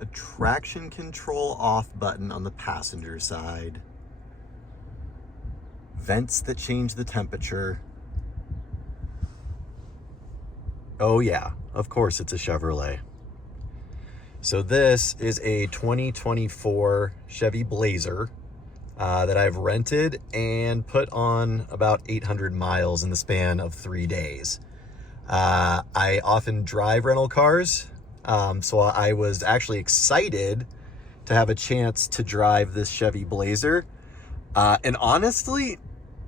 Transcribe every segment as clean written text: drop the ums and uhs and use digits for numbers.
a traction control off button on the passenger side, vents that change the temperature. Oh yeah, of course it's a Chevrolet. So this is a 2024 Chevy Blazer that I've rented and put on about 800 miles in the span of 3 days. I often drive rental cars, so I was actually excited to have a chance to drive this Chevy Blazer. And honestly,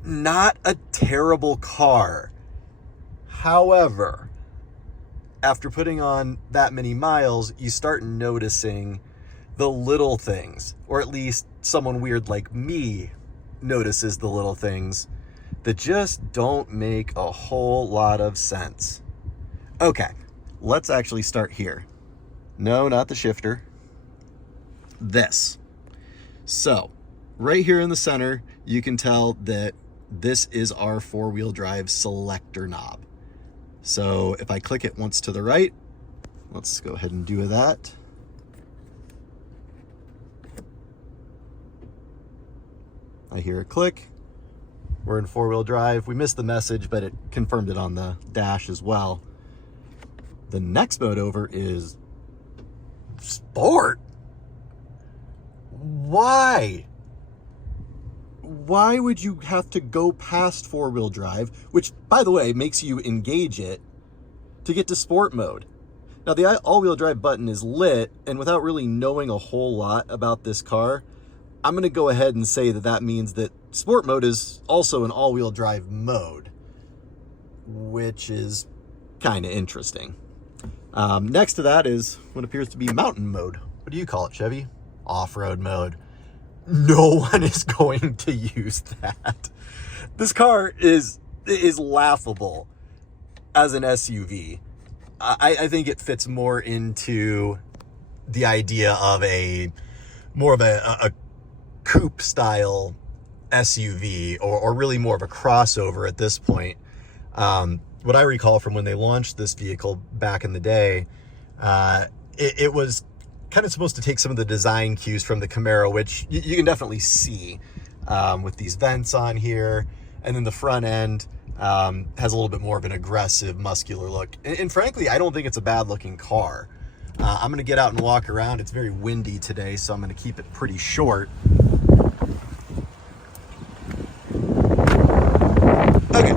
not a terrible car. However, after putting on that many miles, you start noticing the little things, or at least someone weird like me notices the little things that just don't make a whole lot of sense. Okay, let's actually start here. No, not the shifter. This. So, right here in the center, you can tell that this is our four-wheel drive selector knob. So if I click it once to the right, let's go ahead and do that. I hear a click. We're in four-wheel drive. We missed the message, but it confirmed it on the dash as well. The next mode over is Sport. Why? Why would you have to go past four-wheel drive, which, by the way, makes you engage it, to get to Sport mode? Now, the all-wheel drive button is lit, and without really knowing a whole lot about this car, I'm going to go ahead and say that that means that Sport mode is also an all-wheel drive mode, which is kind of interesting. Next to that is what appears to be mountain mode. What do you call it, Chevy? Off-road mode. No one is going to use that. This car is laughable as an SUV. I think it fits more into the idea of more of a coupe style SUV, or really more of a crossover at this point. What I recall from when they launched this vehicle back in the day, it was kind of supposed to take some of the design cues from the Camaro, which you can definitely see with these vents on here. And then the front end has a little bit more of an aggressive, muscular look. And frankly, I don't think it's a bad looking car. I'm going to get out and walk around. It's very windy today, so I'm going to keep it pretty short. Okay.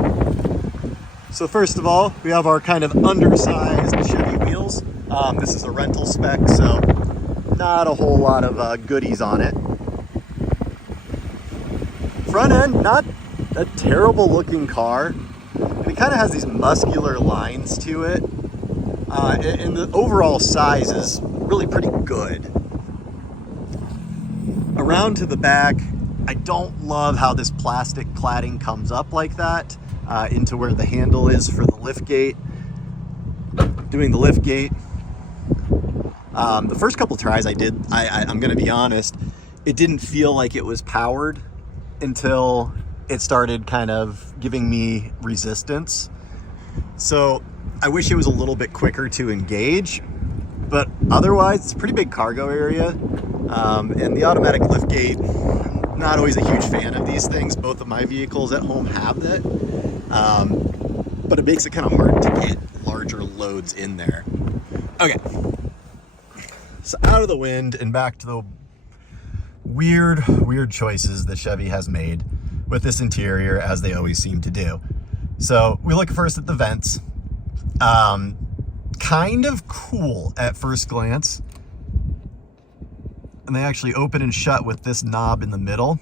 So first of all, we have our kind of undersized Chevy wheels. This is a rental spec, so not a whole lot of goodies on it. Front end, not a terrible looking car. And it kind of has these muscular lines to it. And the overall size is really pretty good. Around to the back, I don't love how this plastic cladding comes up like that into where the handle is for the lift gate. Doing the lift gate. The first couple tries I did, I'm going to be honest, it didn't feel like it was powered until it started kind of giving me resistance. So I wish it was a little bit quicker to engage, but otherwise it's a pretty big cargo area. And the automatic lift gate, not always a huge fan of these things. Both of my vehicles at home have that, but it makes it kind of hard to get larger loads in there. Okay, so out of the wind and back to the weird choices that Chevy has made with this interior, as they always seem to do. So we look first at the vents. Kind of cool at first glance. And they actually open and shut with this knob in the middle.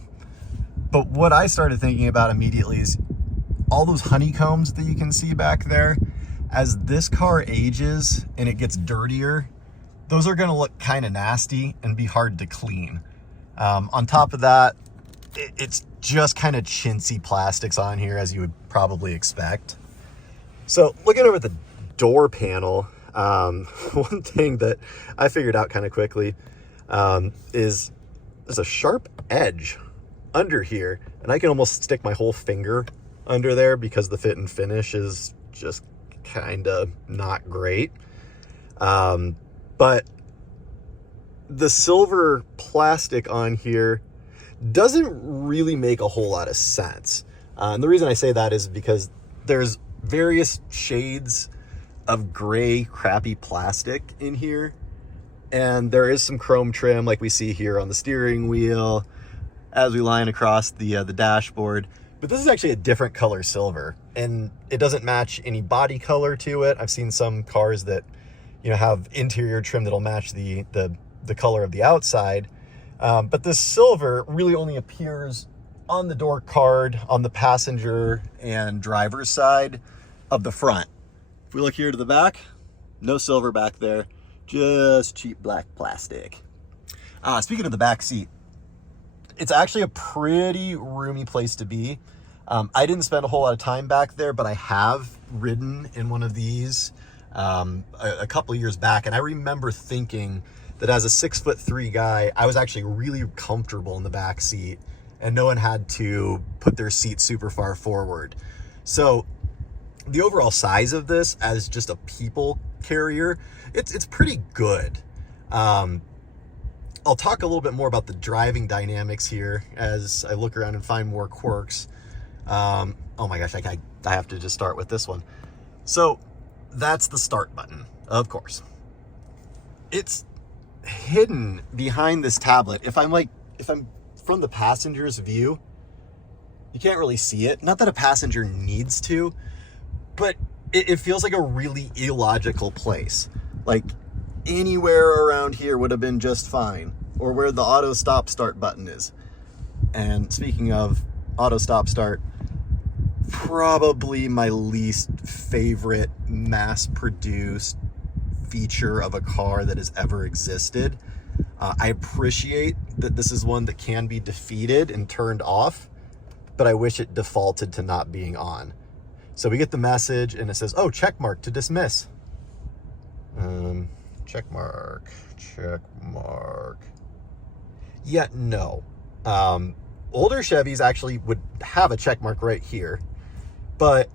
But what I started thinking about immediately is all those honeycombs that you can see back there. As this car ages and it gets dirtier, those are gonna look kind of nasty and be hard to clean. On top of that, it's just kind of chintzy plastics on here, as you would probably expect. So looking over at the door panel, one thing that I figured out kind of quickly is there's a sharp edge under here, and I can almost stick my whole finger under there because the fit and finish is just kind of not great. But the silver plastic on here doesn't really make a whole lot of sense. And the reason I say that is because there's various shades of gray, crappy plastic in here. And there is some chrome trim like we see here on the steering wheel as we line across the dashboard. But this is actually a different color silver, and it doesn't match any body color to it. I've seen some cars that, you know, have interior trim that'll match the color of the outside. But this silver really only appears on the door card, on the passenger and driver's side of the front. If we look here to the back, no silver back there, just cheap black plastic. Speaking of the back seat, it's actually a pretty roomy place to be. I didn't spend a whole lot of time back there, but I have ridden in one of these a couple of years back, and I remember thinking that as a 6'3" guy, I was actually really comfortable in the back seat, and no one had to put their seat super far forward. So the overall size of this as just a people carrier, it's pretty good. I'll talk a little bit more about the driving dynamics here as I look around and find more quirks. Oh my gosh, I have to just start with this one. So that's the start button, of course. It's hidden behind this tablet. If I'm from the passenger's view, you can't really see it. Not that a passenger needs to, but it feels like a really illogical place. Like anywhere around here would have been just fine, or where the auto stop start button is. And speaking of auto stop start, probably my least favorite mass-produced feature of a car that has ever existed. I appreciate that this is one that can be defeated and turned off, but I wish it defaulted to not being on. So we get the message and it says, oh, check mark to dismiss. Check mark. Yeah, no. Older Chevys actually would have a check mark right here, but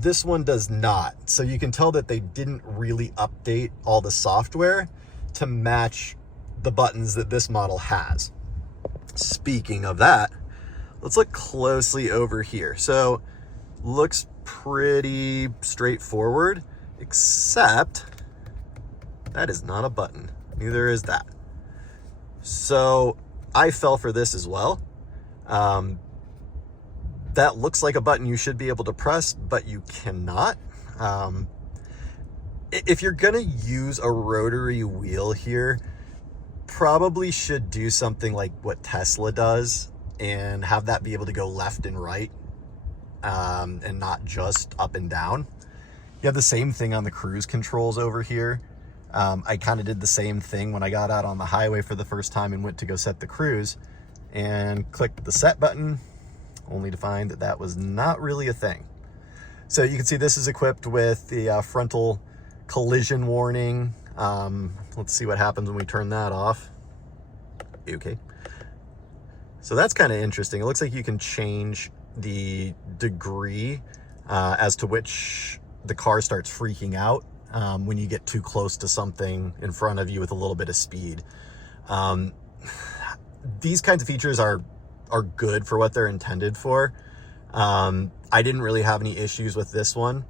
this one does not. So you can tell that they didn't really update all the software to match the buttons that this model has. Speaking of that, let's look closely over here. So looks pretty straightforward, except that is not a button. Neither is that. So I fell for this as well. That looks like a button you should be able to press, but you cannot. If you're gonna use a rotary wheel here, probably should do something like what Tesla does and have that be able to go left and right, and not just up and down. You have the same thing on the cruise controls over here. I kind of did the same thing when I got out on the highway for the first time and went to go set the cruise and clicked the set button, only to find that that was not really a thing. So you can see this is equipped with the frontal collision warning. Let's see what happens when we turn that off. Okay. So that's kind of interesting. It looks like you can change the degree as to which the car starts freaking out when you get too close to something in front of you with a little bit of speed. These kinds of features are good for what they're intended for. I didn't really have any issues with this one.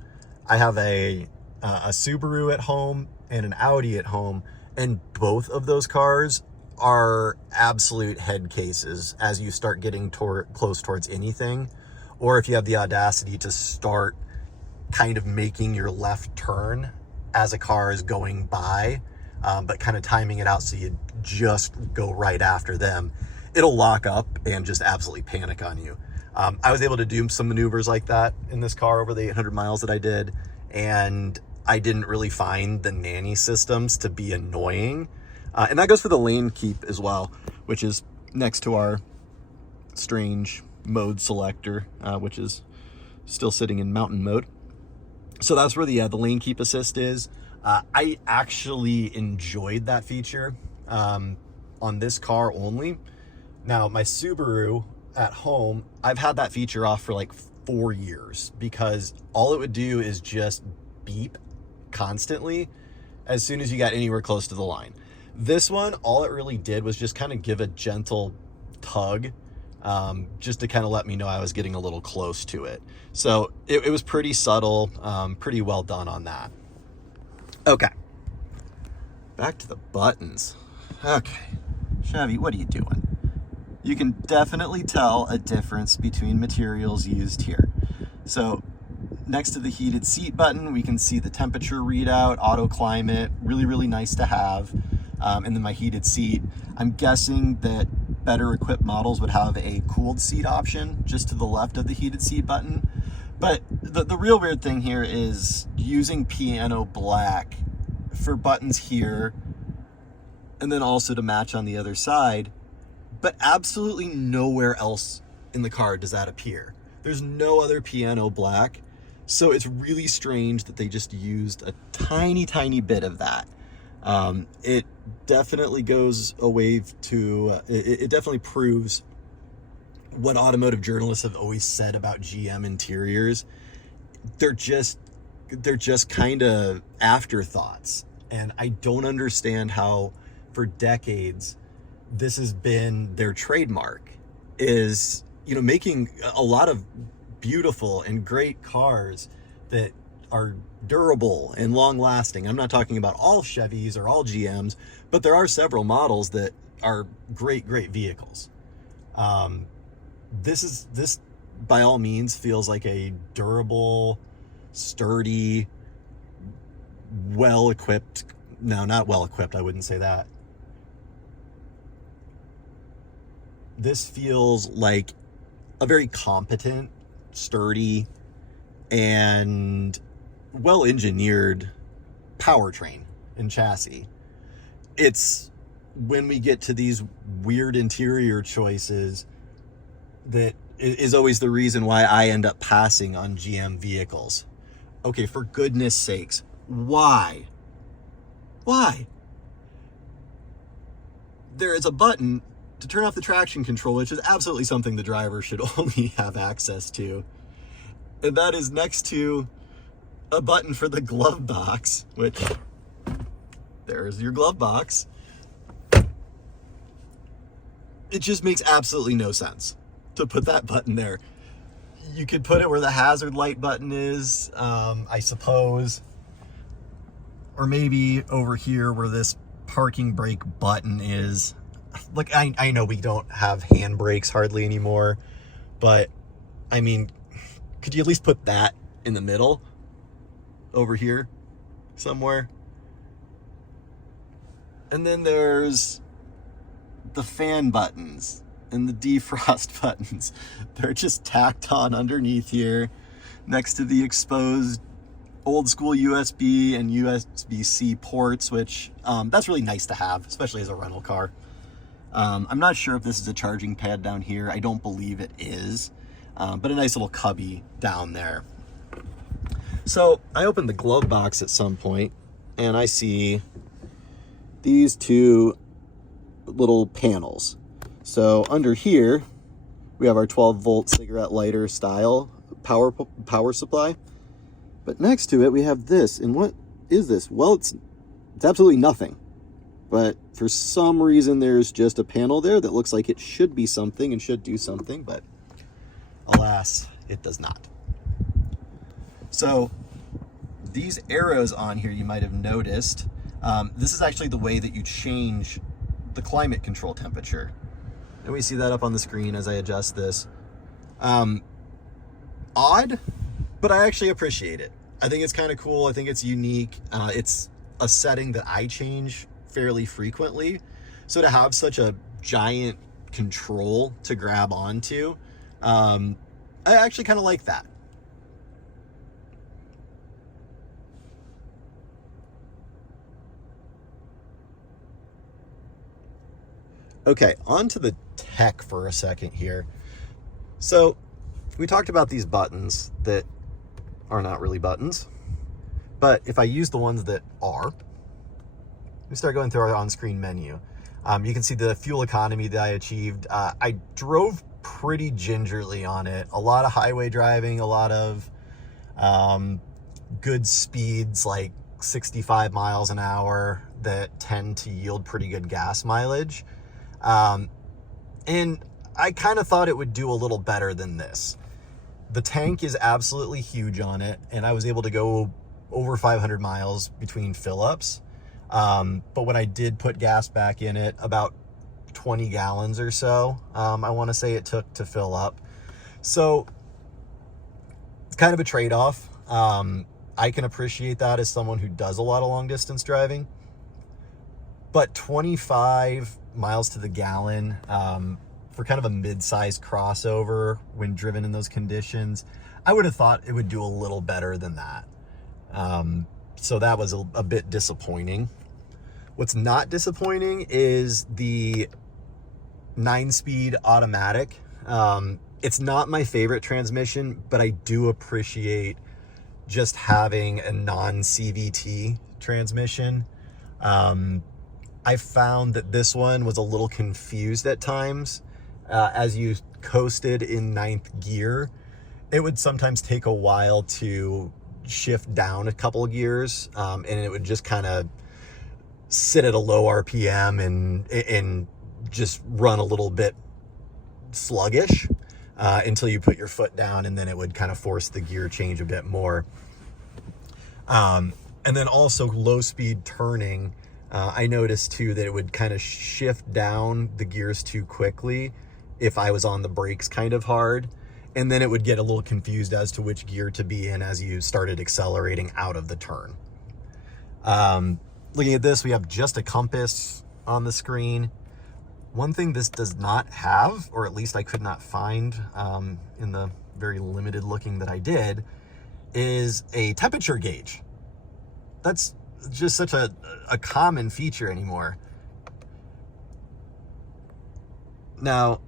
I have a Subaru at home and an Audi at home, and both of those cars are absolute head cases as you start getting close towards anything, or if you have the audacity to start kind of making your left turn as a car is going by, but kind of timing it out so you just go right after them. It'll lock up and just absolutely panic on you. I was able to do some maneuvers like that in this car over the 800 miles that I did, and I didn't really find the nanny systems to be annoying. And that goes for the lane keep as well, which is next to our strange mode selector, which is still sitting in mountain mode. So that's where the lane keep assist is. I actually enjoyed that feature on this car only. Now, my Subaru at home, I've had that feature off for like 4 years because all it would do is just beep constantly as soon as you got anywhere close to the line. This one, all it really did was just kind of give a gentle tug, just to kind of let me know I was getting a little close to it. So it was pretty subtle, pretty well done on that. Okay, back to the buttons. Okay, Chevy, what are you doing? You can definitely tell a difference between materials used here. So next to the heated seat button, we can see the temperature readout, auto climate, really, really nice to have. And then my heated seat, I'm guessing that better equipped models would have a cooled seat option just to the left of the heated seat button. But the real weird thing here is using piano black for buttons here, and then also to match on the other side, but absolutely nowhere else in the car does that appear. There's no other piano black, so it's really strange that they just used a tiny, tiny bit of that. It definitely goes away to, it definitely proves what automotive journalists have always said about GM interiors. They're just kind of afterthoughts. And I don't understand how for decades this has been their trademark, is, you know, making a lot of beautiful and great cars that are durable and long lasting. I'm not talking about all Chevys or all GMs, but there are several models that are great vehicles. This by all means feels like a durable, sturdy, well-equipped, no, not well-equipped, I wouldn't say that. This feels like a very competent, sturdy, and well-engineered powertrain and chassis. It's when we get to these weird interior choices that is always the reason why I end up passing on GM vehicles. Okay, for goodness sakes, why? Why? There is a button to turn off the traction control, which is absolutely something the driver should only have access to. And that is next to a button for the glove box, which, there's your glove box. It just makes absolutely no sense to put that button there. You could put it where the hazard light button is, I suppose. Or maybe over here where this parking brake button is. Like, I know we don't have hand brakes hardly anymore, but I mean, could you at least put that in the middle over here somewhere? And then there's the fan buttons and the defrost buttons. They're just tacked on underneath here next to the exposed old school USB and USB-C ports, which that's really nice to have, especially as a rental car. I'm not sure if this is a charging pad down here. I don't believe it is, but a nice little cubby down there. So I opened the glove box at some point and I see these two little panels. So under here, we have our 12-volt cigarette lighter style power supply. But next to it, we have this. And what is this? Well, it's absolutely nothing. But for some reason, there's just a panel there that looks like it should be something and should do something, but alas, it does not. So these arrows on here, you might have noticed, this is actually the way that you change the climate control temperature. And we see that up on the screen as I adjust this. Odd, but I actually appreciate it. I think it's kind of cool. I think it's unique. It's a setting that I change fairly frequently. So to have such a giant control to grab onto, I actually kind of like that. Okay, on to the tech for a second here. So we talked about these buttons that are not really buttons, but if I use the ones that are, we start going through our on-screen menu. You can see the fuel economy that I achieved. I drove pretty gingerly on it. A lot of highway driving, a lot of good speeds, like 65 miles an hour. that tend to yield pretty good gas mileage. And I kind of thought it would do a little better than this. The tank is absolutely huge on it, and I was able to go over 500 miles between fill-ups. But when I did put gas back in it, about 20 gallons or so, I want to say it took to fill up. So it's kind of a trade-off. I can appreciate that as someone who does a lot of long distance driving, but 25 miles to the gallon, for kind of a mid-sized crossover when driven in those conditions, I would have thought it would do a little better than that. So that was a bit disappointing. What's not disappointing is the 9-speed automatic. It's not my favorite transmission, but I do appreciate just having a non-CVT transmission. I found that this one was a little confused at times. As you coasted in 9th gear, it would sometimes take a while to shift down a couple of gears, and it would just kind of sit at a low RPM and just run a little bit sluggish until you put your foot down, and then it would kind of force the gear change a bit more. And then also low speed turning, I noticed too that it would kind of shift down the gears too quickly if I was on the brakes kind of hard, and then it would get a little confused as to which gear to be in as you started accelerating out of the turn. Looking at this, we have just a compass on the screen. One thing this does not have, or at least I could not find in the very limited looking that I did, is a temperature gauge. That's just such a common feature anymore. Now,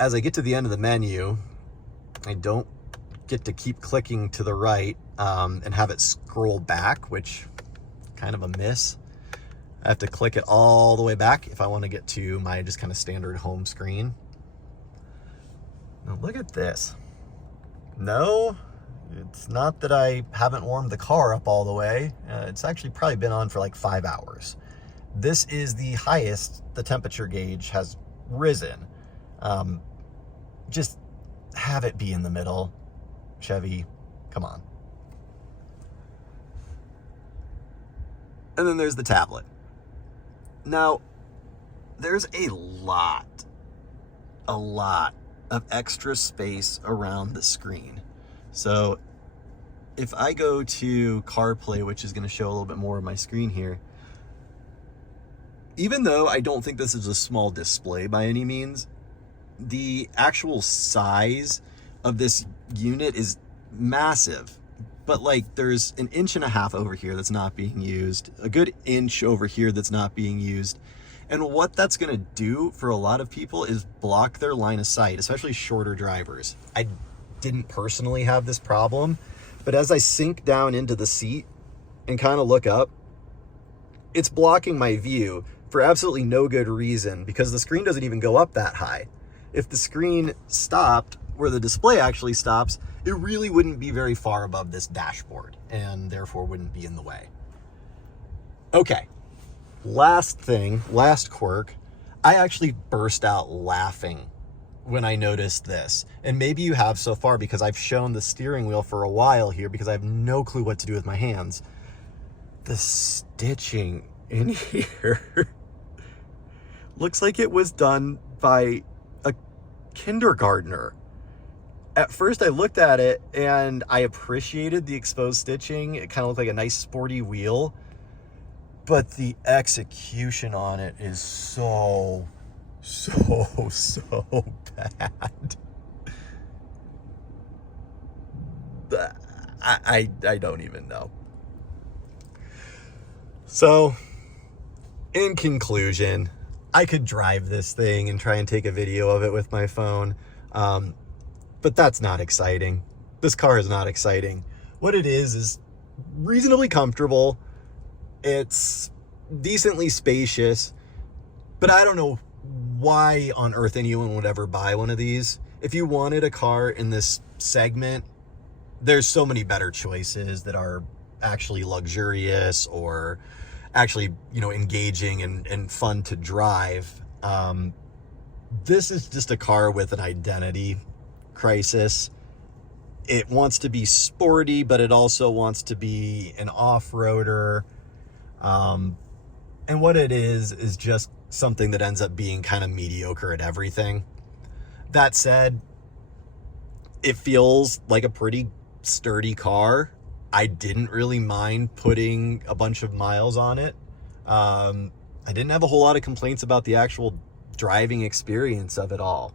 as I get to the end of the menu, I don't get to keep clicking to the right and have it scroll back, which kind of a miss. I have to click it all the way back if I want to get to my just kind of standard home screen. Now look at this. No, it's not that I haven't warmed the car up all the way. It's actually probably been on for like 5 hours. This is the highest the temperature gauge has risen. Just have it be in the middle. Chevy, come on. And then there's the tablet. Now, there's a lot of extra space around the screen. So if I go to CarPlay, which is going to show a little bit more of my screen here, even though I don't think this is a small display by any means, the actual size of this unit is massive. But like there's 1.5 inches over here that's not being used, a good inch over here that's not being used. And what that's going to do for a lot of people is block their line of sight, especially shorter drivers. I didn't personally have this problem, but as I sink down into the seat and kind of look up, it's blocking my view for absolutely no good reason, because the screen doesn't even go up that high. If the screen stopped where the display actually stops, it really wouldn't be very far above this dashboard and therefore wouldn't be in the way. Okay, last quirk, I actually burst out laughing when I noticed this. And maybe you have so far, because I've shown the steering wheel for a while here because I have no clue what to do with my hands. The stitching in here looks like it was done by a kindergartner. At first I looked at it and I appreciated the exposed stitching. It kind of looked like a nice sporty wheel, but the execution on it is so bad. I don't even know. So, in conclusion, I could drive this thing and try and take a video of it with my phone, but that's not exciting. This car is not exciting. What it is reasonably comfortable. It's decently spacious, but I don't know why on earth anyone would ever buy one of these. If you wanted a car in this segment, there's so many better choices that are actually luxurious or actually, engaging and fun to drive. This is just a car with an identity crisis. It wants to be sporty, but it also wants to be an off-roader. And what it is just something that ends up being kind of mediocre at everything. That said, it feels like a pretty sturdy car. I didn't really mind putting a bunch of miles on it. I didn't have a whole lot of complaints about the actual driving experience of it all.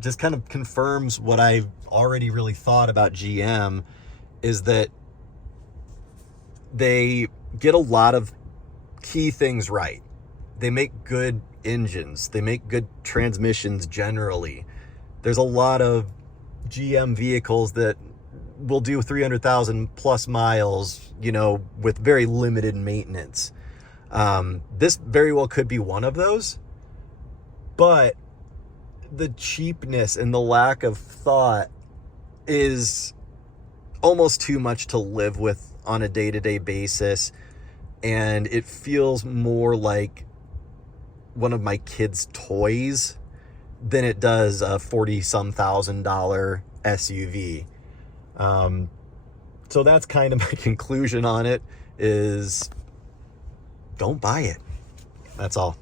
Just kind of confirms what I've already really thought about GM, is that they get a lot of key things right. They make good engines. They make good transmissions generally. There's a lot of GM vehicles that will do 300,000 plus miles, with very limited maintenance. This very well could be one of those, but the cheapness and the lack of thought is almost too much to live with on a day-to-day basis. And it feels more like one of my kids' toys than it does a $40-some thousand SUV. So that's kind of my conclusion on it, is don't buy it. That's all.